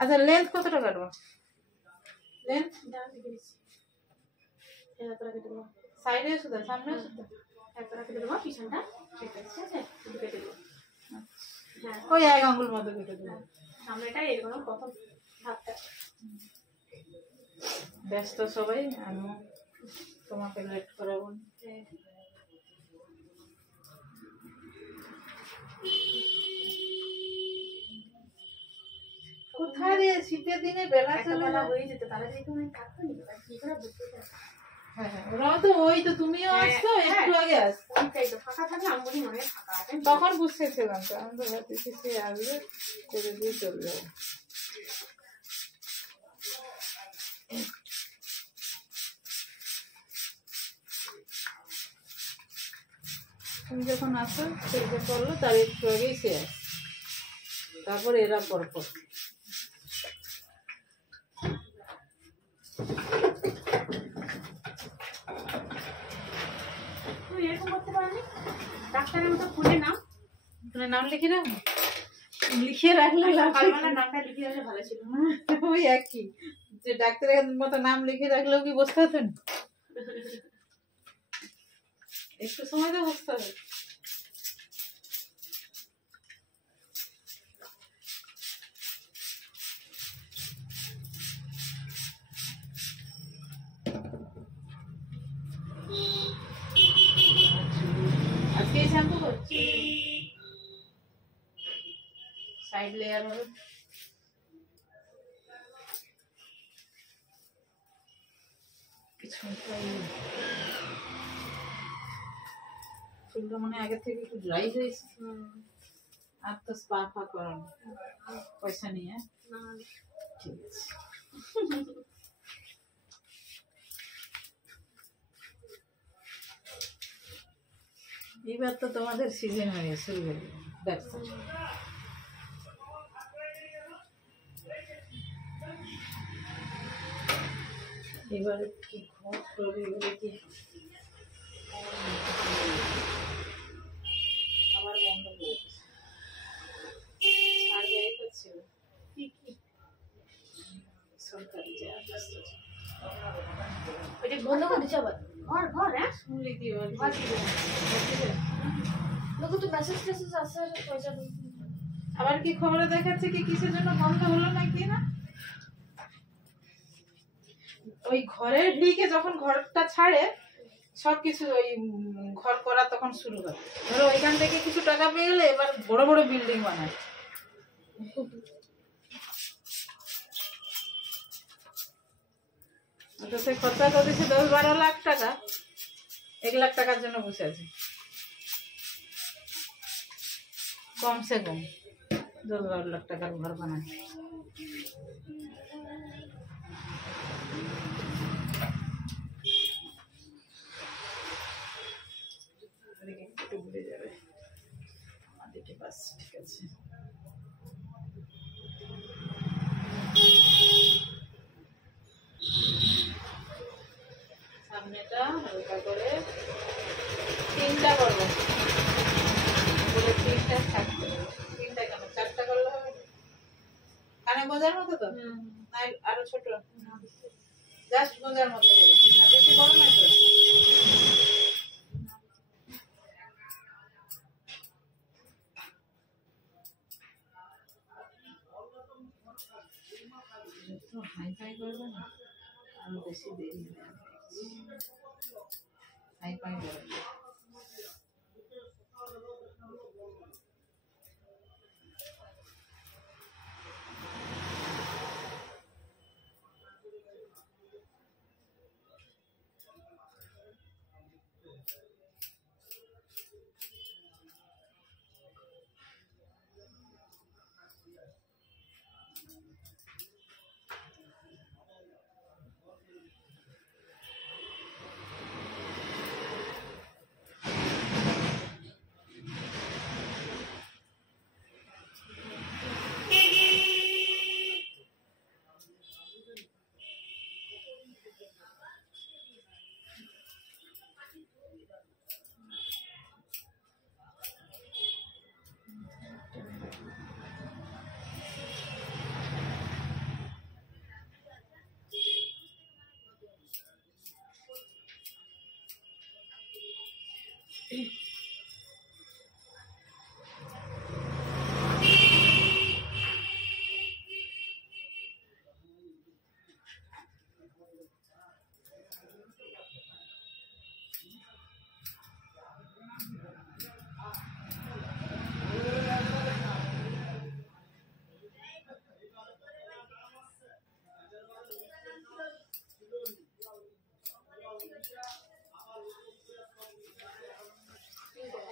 আচ্ছা লেন্থ কতটা কাটবো? লেন্থ সাইডে সুদা সামনে সুদা এতটা কেটে দেবো, পিছনটা ঠিক আছে শুধু কেটে দেবো। হ্যাঁ ওই 1 আঙ্গুল মতো কেটে দেবো। সামনেটা এরকম প্রথম হাতটা। ব্যস্ত সবাই, আমি তোমাকে লেট করাবো। কোথায় রে শীতের দিনে বেলা চলে হয়ে যেত, তারা যে তুমি কাটতো নি কি করে বুঝতে পারছো? হ্যাঁ হ্যাঁ ওরা তো ওই তো তুমিও আসছো একটু আগে আসছো, ওইটাই তো ফাঁকা থাকলে আমি মনে হয় ফাঁকা আছে তখন বুঝতেছিলাম তো, আমি তো ভাবতেছি সে আসবে করে দিয়ে চলে যাবো। তুমি যখন আসো সেটা করলো তার একটু আগেই সে আসে, তারপর এরা পরপর। তুমি এরকম করতে পারোনি? ডাক্তারের মতো ফোনে নাম, ফোনে নাম লিখে রাখো, লিখে রাখলে নামটা লিখে রাখলে ভালো ছিল। ওই একই যে ডাক্তারের মতো নাম লিখে রাখলেও কি বসতে হতো না? একটু সময় তো বসতে হবে। আজকে শ্যাম্পু করছি, সাইড লেয়ার হবে। চুলটা মানে আগে থেকে একটু ড্রাই হয়েছে, আর তো স্পা ফা করানো পয়সা নিয়ে। ঠিক আছে এবার তো তোমাদের সিজন হয়ে শুরু হয়ে যাবে ব্যবসা। এবারে কি ঘর করবে, এবারে কি আবার বন্ধ করে দিচ্ছে, ছাড় বের করছিল সরকারি যে আসছে ওইটা বন্ধ করে দিচ্ছে আবার ঘর ঘর। হ্যাঁ শুনলি কি লোক তো মেসেজ টেসেজ আসে পয়সা। আবার কি খবরে দেখাচ্ছে কি কিসের জন্য বন্ধ হলো না কি না, ওই ঘরের ঢিকে যখন ঘরটা ছাড়ে সবকিছু ওই ঘর করা তখন শুরু হয়। ধরো ওইখান থেকে কিছু টাকা পেয়ে গেলে এবার বড় বড় বিল্ডিং বানায়। তো সে খরচা করে দিচ্ছে 10-12 লাখ টাকা, 1 লাখ টাকার জন্য বসে আছে কমসে কম 10-12 লাখ টাকার ঘর বানায়। একটু ঘুরে যাবে আমাদেরকে, বাস ঠিক আছে। সামনেটা হালকা করে 3টা করবো বলে 3টা থাকতে হবে, 3টা কেন 4টা করলে হবে? কানে বোঝার মতো তো, আরো ছোট জাস্ট বোঝার মতো হবে, আর বেশি বড় নয় তো। হাই ফাই করবে না, আরো বেশি দেরি হবে। হাই ফাই করবে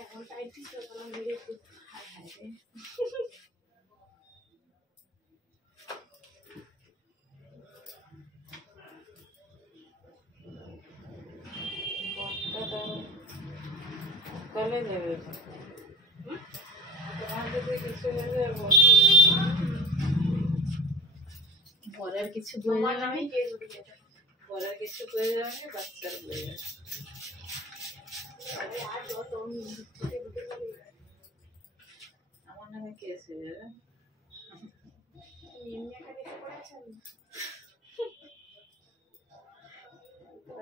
এখন টাইট ঠিক করে মেরে একটু কলে যাবে তোমার যদি কিছু হয়ে যায় পরের কিছু তোমার নামে কেস উঠে যেতে পরের কিছু হয়ে যাবে বাচ্চার হয়ে যাবে আর যত আমার নামে কেস হয়ে যাবে এমনি একটা কেস করেছেন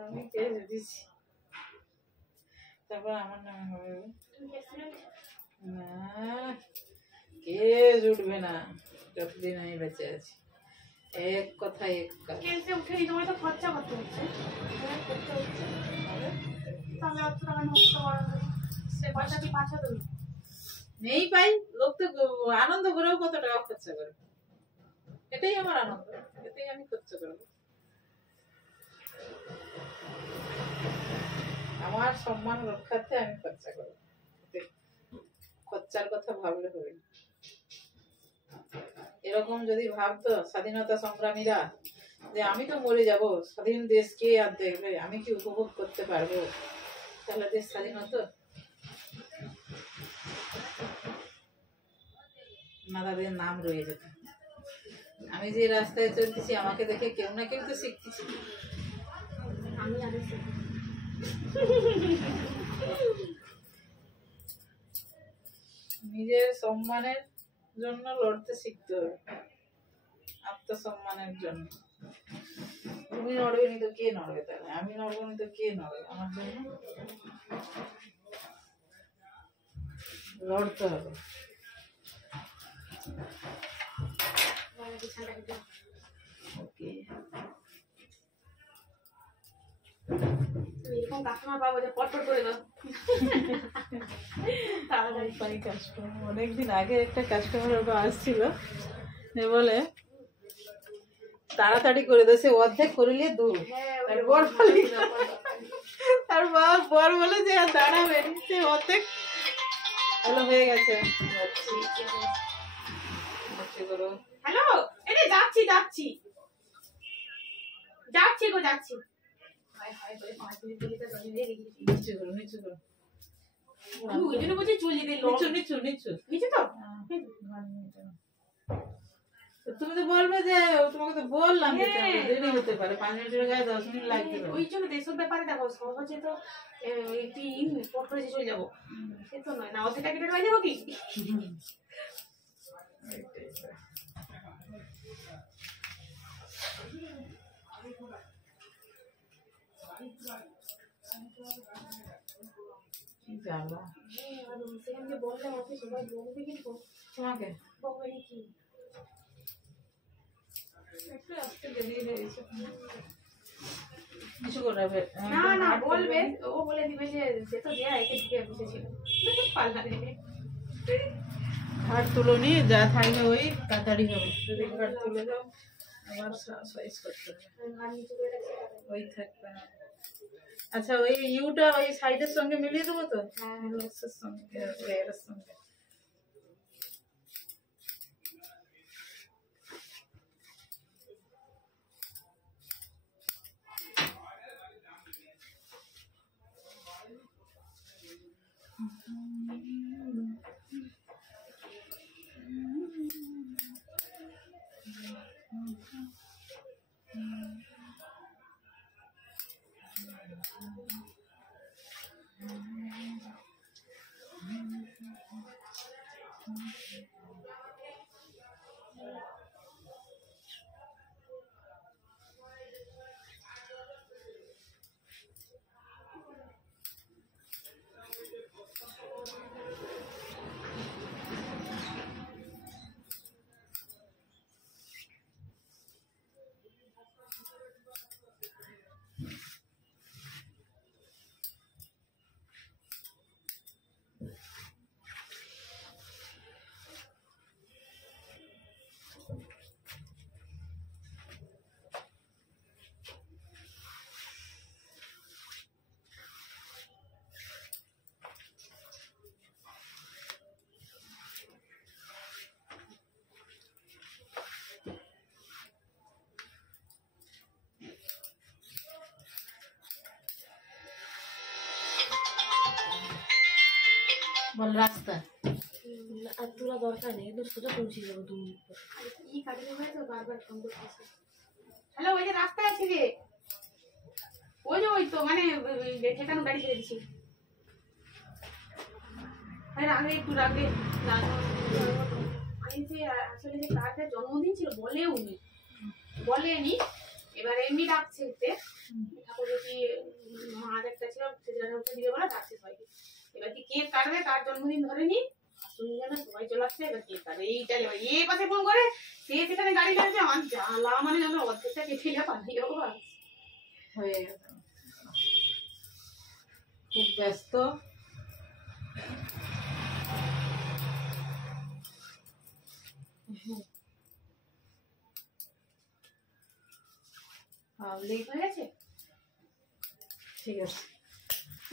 আমি কেস দিচ্ছি তারপর আমার নামে হবে তুমি কেস দিলে না কেস উঠবে না যতদিন আমি বেঁচে আছি এক কথা এক কাজ কেসে উঠেই তোমার তো খরচা করতে হচ্ছে করতে হচ্ছে তাহলে অত টাকা নষ্ট করা সে পয়সা কি পাচ্ছ তুমি নেই পাই লোক তো আনন্দ করেও কত টাকা খরচা করে এটাই আমার আনন্দ এটাই আমি খরচা করবো আমার সম্মান রক্ষার্থে আমি খরচা করবো খরচার কথা ভাবলে হবে না। এরকম যদি ভাবতো স্বাধীনতা সংগ্রামীরা যে আমি তো মরে যাব স্বাধীন দেশ কে আর দেখবে আমি কি উপভোগ করতে পারবো তাহলে দেশ স্বাধীন হতো না তাদের নাম রয়ে যেত আমি যে রাস্তায় চলতেছি আমাকে দেখে কেউ না কেউ তো শিখতেছি আমি আগে নিজের সম্মানের জন্য লড়তে শিখতে হবে আত্মসম্মানের জন্য তুমি নড়বে নি তো কে নড়বে তাহলে আমি নড়বো নি তো কে নড়বে আমার জন্য লড়তে হবে ওকে এরকম কাস্টমার পাবো যে পটপট করে দাও তাড়াতাড়ি পাই কাস্টমার অনেকদিন আগে একটা কাস্টমার আসছিল বলে তাড়াতাড়ি করে দেয় সে অর্ধেক করলে দূর আর বর বলে আর বর বলে যে আর দাঁড়াবে সে অর্ধেক হলো হয়ে গেছে হ্যালো এই যাচ্ছি যাচ্ছি যাচ্ছি গো যাচ্ছি হাই হাই করে 5 মিনিট দিলে তো দলে দিয়ে দিয়েছি নিচু করো নিচু করো আমি ওই জন্য বলছি চলে দিই নিচু নিচু নিচু নিচে তো তুমি তো বলবে যে তোমাকে তো বললাম যে দেরি হতে পারে 5 মিনিটের গায়ে 10 মিনিট লাগতে পারে ওই জন্য দেশের ব্যাপারে দেখো সহজে তো একটি পট করে চলে যাবো সে তো নয় না অত টাকা হয়ে যাবো কি জ্বালা সেখানে বললে আমাকে সবাই বলবে কিন্তু তোমাকে বলবে কি একটু আজকে দেরি হয়ে গেছে কিছু করবে না না বলবে ও বলে দিবে যে সে তো দেয়া একে দিকে বসেছিল পাল্লা দেবে ঘাট তুলো নিয়ে যা থাকবে ওই তাড়াতাড়ি হবে যদি ঘাট তুলে দাও আবার সাইজ করতে হবে আর নিচে করে রাখছি ওই থাকবে না আচ্ছা ওই ইউটা ওই সাইডের সঙ্গে মিলিয়ে দেবো তো হ্যাঁ লেসের সঙ্গে এর সঙ্গে বল রাস্তা আর তোরা দরকার নেই, একদম সোজা পৌঁছে যাবো 2 মিনিট পর। কি কাটিং হয়ে তো বারবার ফোন করতেছে। হ্যালো, ওই যে রাস্তায় আছে রে, ওই তো মানে ঠেকানো গাড়ি ছেড়ে দিছি। হ্যাঁ আগে একটু রাখবে। আমি যে আসলে যে কার্ডের জন্মদিন ছিল বলেনি, এবার এমনি ডাকছে ঠাকুর কি মার একটা ছিল সেটা দিবে বলে ডাকছে সবাইকে। এবার কি কেক কাটবে, কার জন্মদিন ধরেনি শুনি যেন সবাই চলে আসছে, এবার কেক কাটবে। এইটা এই পাশে ফোন করে সে সেখানে গাড়ি কাটছে, আমার জ্বালা মানে যেন অর্ধেকটা কেটে পাঠিয়ে হয়ে গেছে। খুব ব্যস্ত। পাবলিক হয়ে গেছে। ঠিক আছে,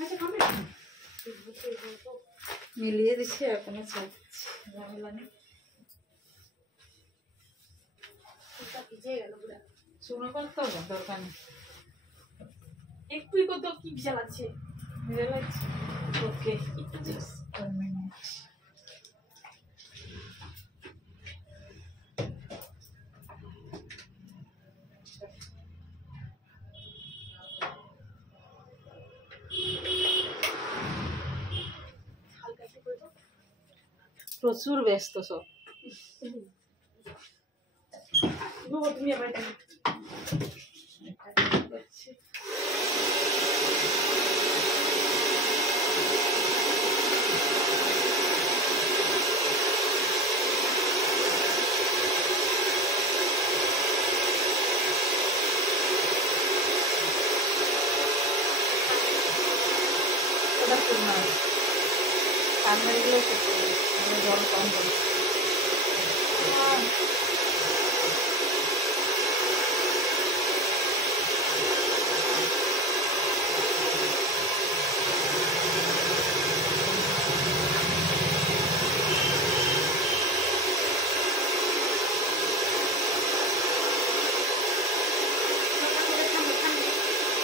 আচ্ছা কমে মিলিয়ে দিচ্ছি এখনো চাচ্ছি ঝামেলা নেই। ভিজে গেল পুরো। শুনে করতে হবে দরকার নেই, একটুই কত কি ভিজা লাগছে। বুঝে লাগছে। ওকে জাস্ট 1 মিনিট। হালকা একটু করে দাও। প্রচুর ব্যস্ত সব। তুমি আবার ওটা পূর্ণ আছে, সামনে এগুলো জল কম করে।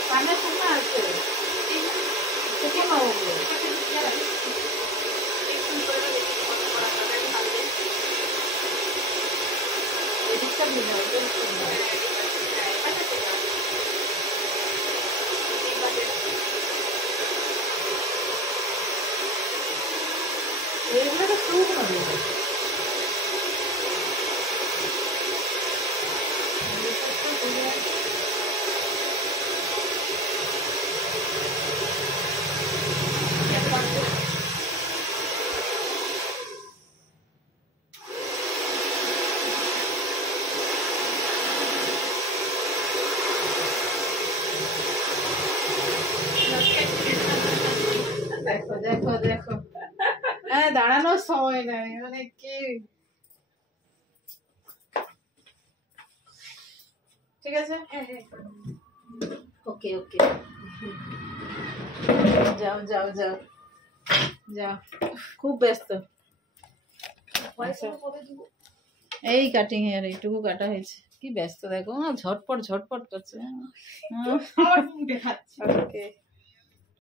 কানে শোনা আছে থেকে না ওগুলো এদিকটা মিলে এইগুলো তো শুকনো দেবে। দেখো দেখো দেখো, হ্যাঁ দাঁড়ানোর সময় নাই, মানে কি। ঠিক আছে, ওকে ওকে, যাও যাও যাও যাও, খুব ব্যস্ত। এই কাটিং এর এইটুকু কাটা হয়েছে, কি ব্যস্ত দেখো, ঝটপট ঝটপট করছে। ওকে।